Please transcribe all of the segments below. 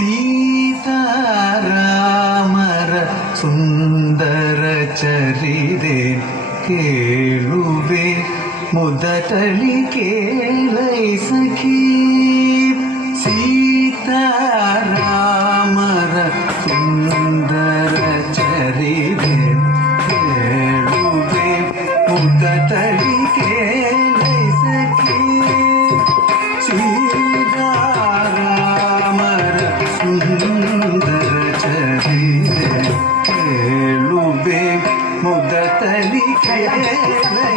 ಸೀತಾರಾಮರ ಸುಂದರ ಚರಿದೆ ಕೇಳುವೆ ಮುದಟಲಿ ಕೇಳೈ ಸಖಿ. ಸೀತಾರಾಮರ ಸುಂದರ ಚರಿದೆ ಕೇಳುವೆ ಮುದಟಲಿ ಕೇಳೈ ಸಖಿ. ಸೀತಾರಾಮರ ಸುಂದರ ಚರಿದೆ ಕೇಳುವೆ ಮುದಟಲಿ ಕೇಳೈ ಸಖಿ.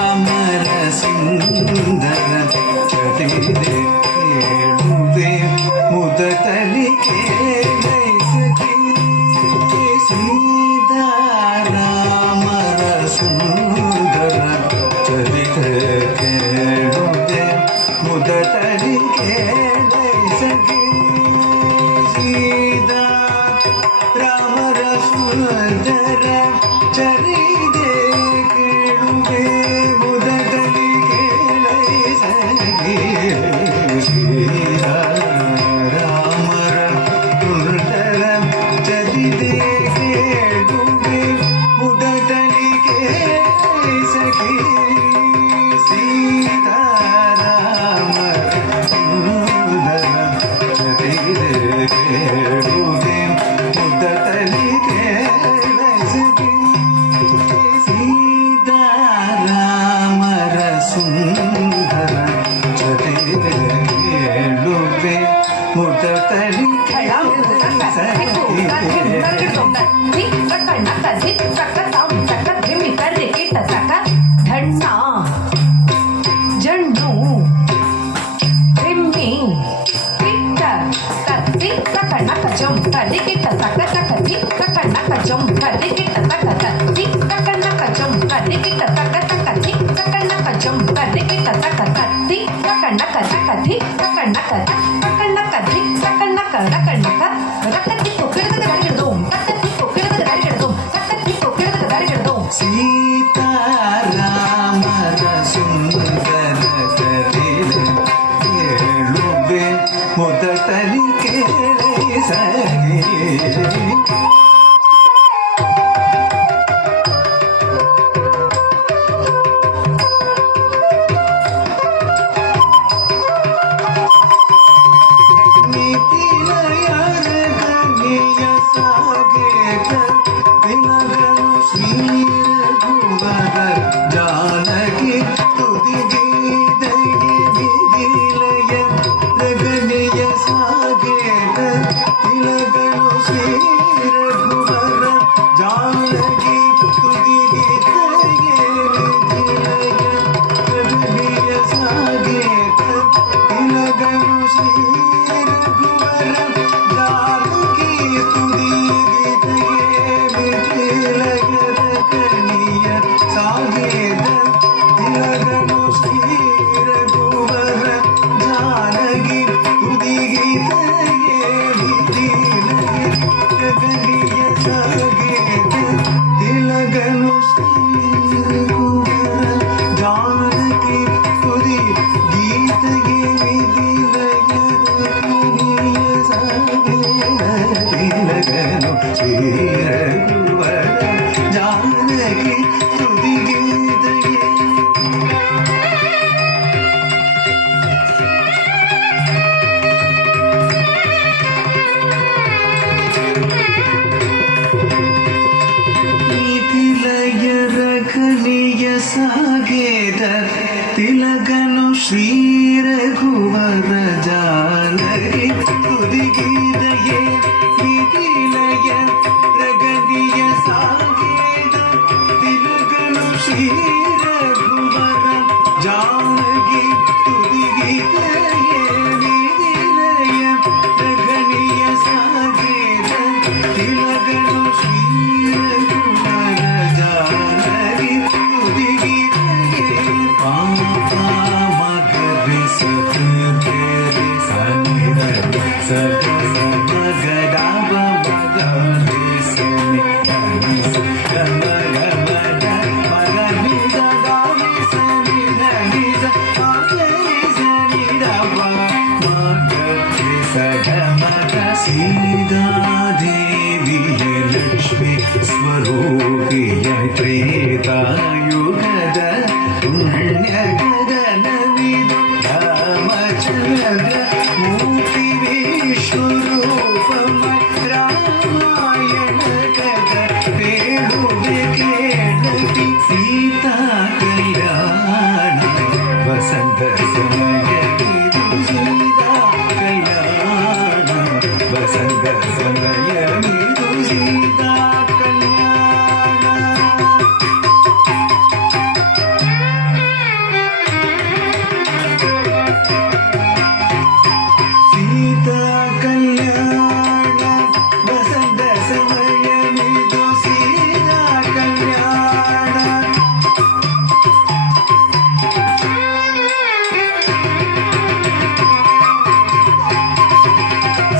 ಸೀತಾರಾಮರ ಸುಂದರ ಚರಿದೆ ಕೇಳುವೆ ಮುದಟಲಿ ಕೇಳೈ ಸಖಿ. ಸೀತಾರಾಮರ ಸುಂದರ ಚರಿದೆ ಕೇಳುವೆ ಮುದಟಲಿ ಕೇಳೈ ಸಖಿ. ಸೀತಾರಾಮರ ಸುಂದರ ಚರಿದೆ ಕೇಳುವೆ ಮುದಟಲಿ ಕೇಳೈ ಸಖಿ. ಶ್ರೀರಾಮರ ಸುಂದರ ಚರಿದೆ ಕೇಳುವೆ ಮುದಟಲಿ ಕೇಳೈ ಸಖಿ. ಸೀತಾರಾಮರ ಸುಂದರ ಚರಿದೆ ಕೇಳುವೆ ಮುದಟಲಿ ಕೇಳೈ ಸಖಿ. ಸೀತಾರಾಮರ ಸುಂದರ ಚರಿದೆ ಕೇಳುವೆ ಮುದಟಲಿ ಸೀತಾರಾಮರ ಸುಂದರ ಚರಿದೆ ಕೇಳುವೆ ಮುದಟಲಿ ಕೇಳೈ ಸಖಿ. ಜಾನಕಿ ತುದಿಗೆ ದಗಿ ಬಿದಿಲಯ ರಗನೆಯ ಸಾಗೇತ ತಿಲಗನು ಶ್ರೀ ರಘು ಗೀತೆಗೆ ತಿಲಕನು ಶ್ರೀರಘುವರ ಜಾನಕಿ ಸ್ತುತಿಗೀತೆಗೆ ರಘನಿಯ ಸಾಗೇದ ತಿಲಕನು ಶ್ರೀರಘುವರ ಜಾನಕಿ ತುದಿಗೀದಯೇ ನಿಖಿಲಯ ರಘನಿಯ ಸಾಗೇದ ತಿಲಕನು ಶ್ರೀರಘುವರ ಜಾನಕಿ ತುದಿಗೀದಯೇ ನಿಖಿಲಯ ರಘನಿಯ ಸಾಗೇದ ತಿಲಕನು ಶ್ರೀರಘುವರ ಜಾನಕಿ ತುದಿಗೀದಯೇ ಪಾಪಾ ಮಗರಿ ಸಕೃತೇರಿ ಸನಿರ ಸಗ ಮಗಡಾವ ಮಗರಿ ಸನಿ ಕನಿಸ ಗಮಗಮಡ ಮಗನಿಸ ಗಾವಿ ಸನಿ ಧನಿಸ ಆಗರಿ ಸನಿರವ ಮಗರಿ ಸಗಮಗ ಸೀತಾದೇವಿಯ ಲಕ್ಷ್ಮಿ ಸ್ವರೂಪಿಯ ತ್ರೇತಾಯುಗದ ಪುಣ್ಯ ಗಗನವಿದು ರಾಮಚಂದ್ರ ಮೂರ್ತಿ ವಿಶ್ವರೂಪಮ ರಾಮಾಯಣ ಕದ ಬೇಡುವೆ ಕೇಳಟಿ ಸೀತಾ ಕಲ್ಯಾಣ ವಸಂತ ಸಮಯವಿದು ಸೀತಾ ಕಲ್ಯಾಣ ವಸಂತ ಸಮಯವಿದು ಸೀತಾ ಕಲ್ಯಾಣ ಸೀತಾ ಕಲ್ಯಾಣ ವಸಂತ ಸಮಯವಿದು ಸೀತಾ ಕಲ್ಯಾಣ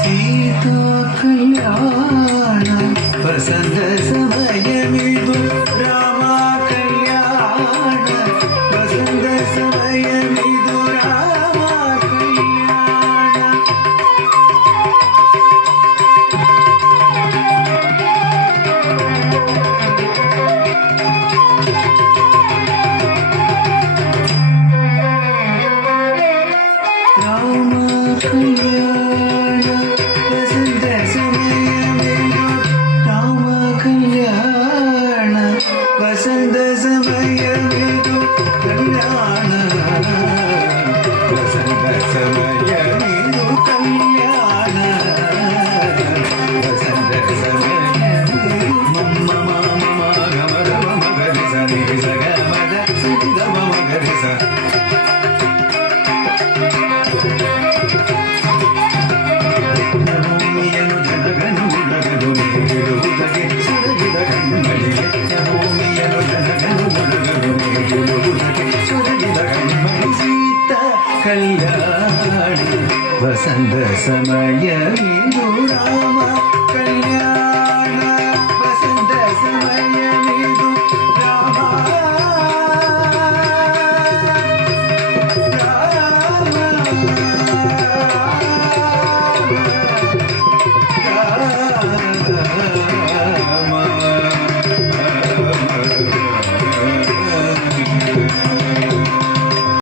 ಸೀತಾ ಕಲ್ಯಾಣ ವಸಂತ ಸಮಯವಿದು ರಾಮ ಕಲ್ಯಾಣ ವಸಂತ ಸಮಯವಿದು ರಾಮ ಕಲ್ಯಾಣ ರಾಮ ಕಲ್ಯಾಣ ವಸಂತ ಸಮಯವಿದು ರಾಮ ಕಲ್ಯಾಣ ವಸಂತ ಸಮಯವಿದು ಕಲ್ಯಾಣ ವಸಂತ ಸಮಯವಿದು ಕಲ್ಯಾಣ ವಸಂತ ಸಮಯವಿದು ಮಮ್ಮ ಮಾಮ ಗಮರ ಮಗರಿ ಸನಿ ಸಗ ಮದ ಸಿದಮ ಮಗರಿ ಸ ಭೂಮಿಯನ್ನು ಜನಗನು ಉಡಗನು ನೀಡುವುದಕ್ಕೆ ಸುರಗಿದ ಕಣ್ಮಣಿಗೆ ಭೂಮಿಯನ್ನು ಜನಗನು ಉಡಗನು ನೀಡುವುದಕ್ಕೆ ಸುರಗಿದ ಕಣ್ಮಣಿ ಸೀತಾ ಕಲ್ಯಾಣ ವಸಂತ ಸಮಯವಿದು ರಾಮ